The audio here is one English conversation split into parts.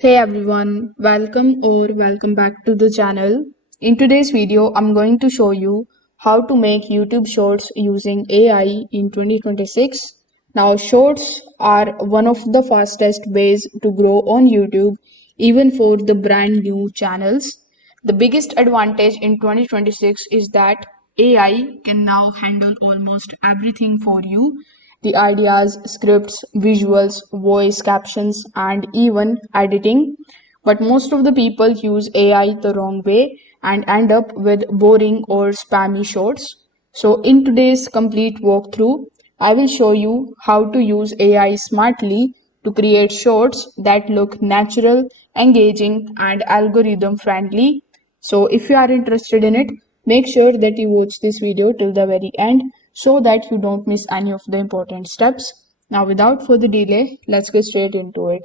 Hey everyone, welcome back to the channel. In today's video, I'm going to show you how to make YouTube Shorts using AI in 2026. Now, Shorts are one of the fastest ways to grow on YouTube, even for the brand new channels. The biggest advantage in 2026 is that AI can now handle almost everything for you: the ideas, scripts, visuals, voice captions, and even editing. But most of the people use AI the wrong way and end up with boring or spammy shorts. So, in today's complete walkthrough, I will show you how to use AI smartly to create shorts that look natural, engaging, and algorithm friendly. So, if you are interested in it, make sure that you watch this video till the very end so that you don't miss any of the important steps. Now, without further delay, let's get straight into it.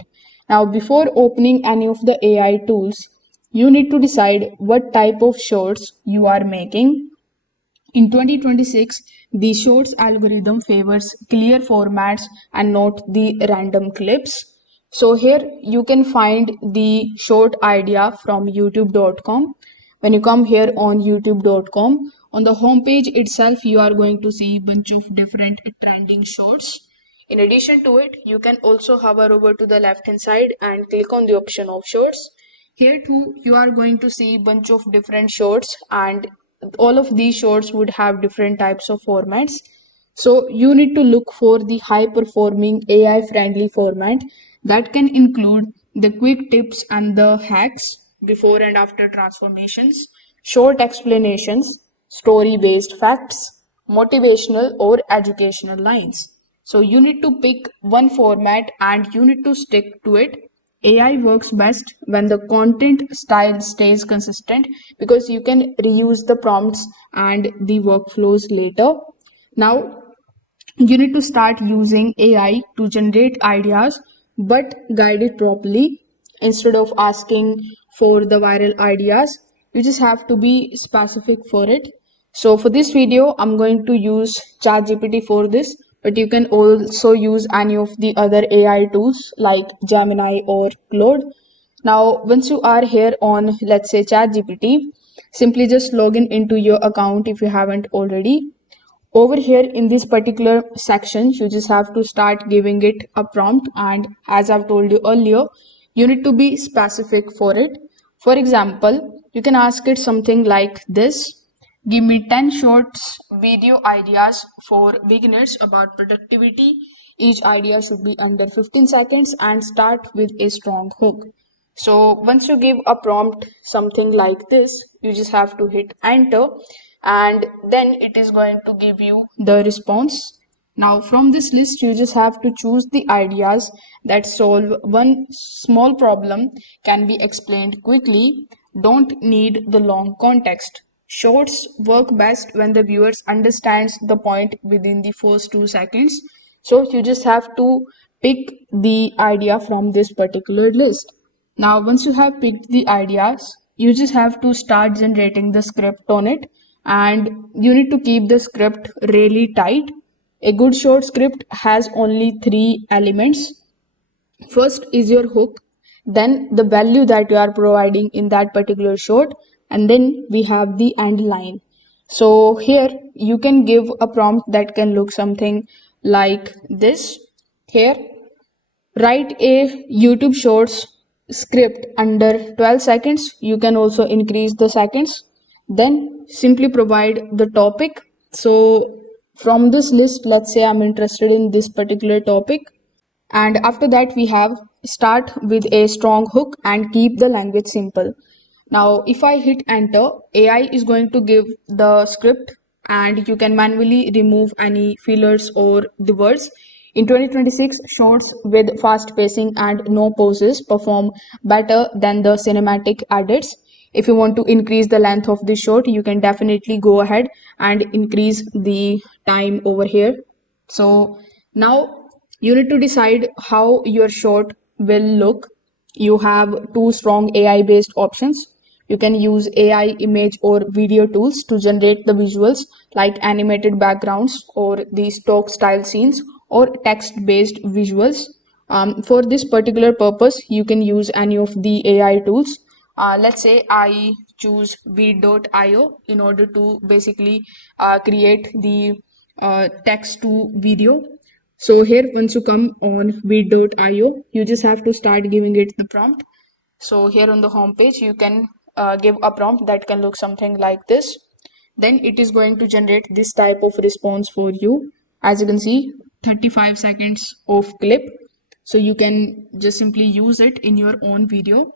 Now, before opening any of the AI tools, you need to decide what type of shorts you are making. In 2026, the Shorts algorithm favors clear formats and not the random clips. So here you can find the short idea from youtube.com. When you come here on youtube.com, on the homepage itself, you are going to see a bunch of different trending shorts. In addition to it, you can also hover over to the left hand side and click on the option of shorts. Here too, you are going to see a bunch of different shorts, and all of these shorts would have different types of formats. So you need to look for the high performing AI friendly format that can include the quick tips and the hacks, before and after transformations, short explanations, story based facts, motivational or educational lines. So you need to pick one format and you need to stick to it. AI works best when the content style stays consistent because you can reuse the prompts and the workflows later. Now, you need to start using AI to generate ideas but guide it properly. Instead of asking for the viral ideas, you just have to be specific for it. So for this video, I'm going to use ChatGPT for this, but you can also use any of the other AI tools like Gemini or Claude. Now, once you are here on, let's say, ChatGPT, simply just log in into your account if you haven't already. Over here in this particular section, you just have to start giving it a prompt, and as I've told you earlier, you need to be specific for it. For example, you can ask it something like this: give me 10 shorts video ideas for beginners about productivity. Each idea should be under 15 seconds and start with a strong hook. So once you give a prompt something like this, you just have to hit enter, and then it is going to give you the response. Now from this list, you just have to choose the ideas that solve one small problem, can be explained quickly, don't need the long context. Shorts work best when the viewers understands the point within the first 2 seconds. So you just have to pick the idea from this particular list. Now, once you have picked the ideas, you just have to start generating the script on it, and you need to keep the script really tight. A good short script has only three elements. First is your hook, then the value that you are providing in that particular short, and then we have the end line. So here you can give a prompt that can look something like this. Here, write a YouTube Shorts script under 12 seconds. You can also increase the seconds. Then simply provide the topic. So from this list, let's say I'm interested in this particular topic. And after that, we have start with a strong hook and keep the language simple. Now, if I hit enter, AI is going to give the script, and you can manually remove any fillers or the words. In 2026, shorts with fast pacing and no pauses perform better than the cinematic edits. If you want to increase the length of the short, you can definitely go ahead and increase the time over here. So now you need to decide how your short will look. You have two strong AI based options. You can use AI image or video tools to generate the visuals like animated backgrounds or the stock style scenes or text based visuals. For this particular purpose, you can use any of the AI tools. Let's say I choose vid.io in order to basically create the text to video. So here, once you come on vid.io, you just have to start giving it the prompt. So here on the home page, you can give a prompt that can look something like this. Then it is going to generate this type of response for you. As you can see, 35 seconds of clip. So you can just simply use it in your own video.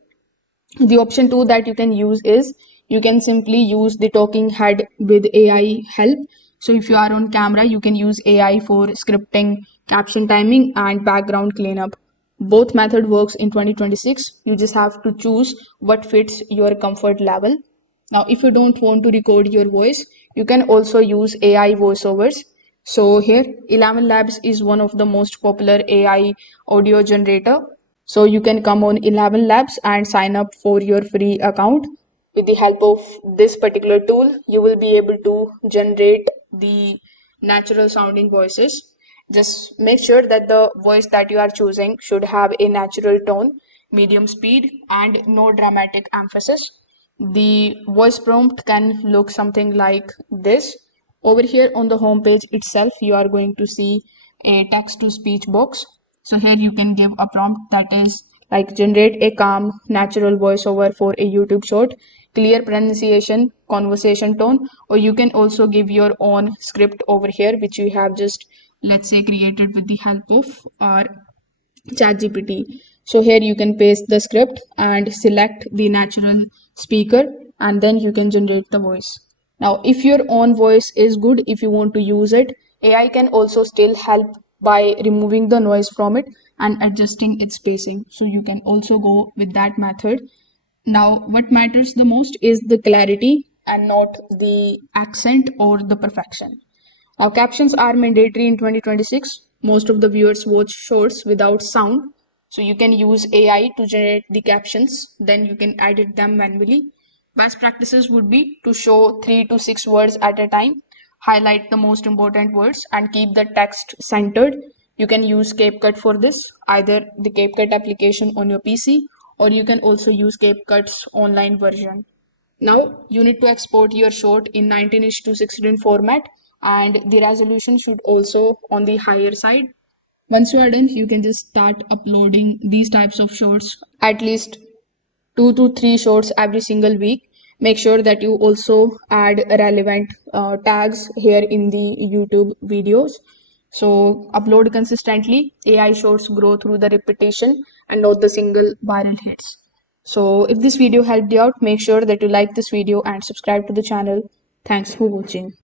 The option 2 that you can use is you can simply use the talking head with AI help. So if you are on camera, you can use AI for scripting, caption timing, and background cleanup. Both method works in 2026. You just have to choose what fits your comfort level. Now, if you don't want to record your voice, you can also use AI voiceovers. So here, 11 Labs is one of the most popular AI audio generator. So you can come on 11 Labs and sign up for your free account. With the help of this particular tool, you will be able to generate the natural sounding voices. Just make sure that the voice that you are choosing should have a natural tone, medium speed, and no dramatic emphasis. The voice prompt can look something like this. Over here on the home page itself, you are going to see a text to speech box. So here you can give a prompt that is like generate a calm, natural voiceover for a YouTube short, clear pronunciation, conversation tone, or you can also give your own script over here, which you have just, let's say, created with the help of our ChatGPT. So here you can paste the script and select the natural speaker, and then you can generate the voice. Now, if your own voice is good, if you want to use it, AI can also still help by removing the noise from it and adjusting its spacing. So you can also go with that method. Now, what matters the most is the clarity and not the accent or the perfection. Now, captions are mandatory in 2026. Most of the viewers watch shorts without sound. So you can use AI to generate the captions, then you can edit them manually. Best practices would be to show 3 to 6 words at a time, highlight the most important words, and keep the text centered. You can use CapCut for this, either the CapCut application on your PC, or you can also use CapCut's online version. Now you need to export your short in 19:16 format, and the resolution should also on the higher side. Once you are done, you can just start uploading these types of shorts, at least 2 to 3 shorts every single week. Make sure that you also add relevant tags here in the YouTube videos. So upload consistently. AI shorts grow through the repetition and not the single viral hits. So if this video helped you out, make sure that you like this video and subscribe to the channel. Thanks for watching.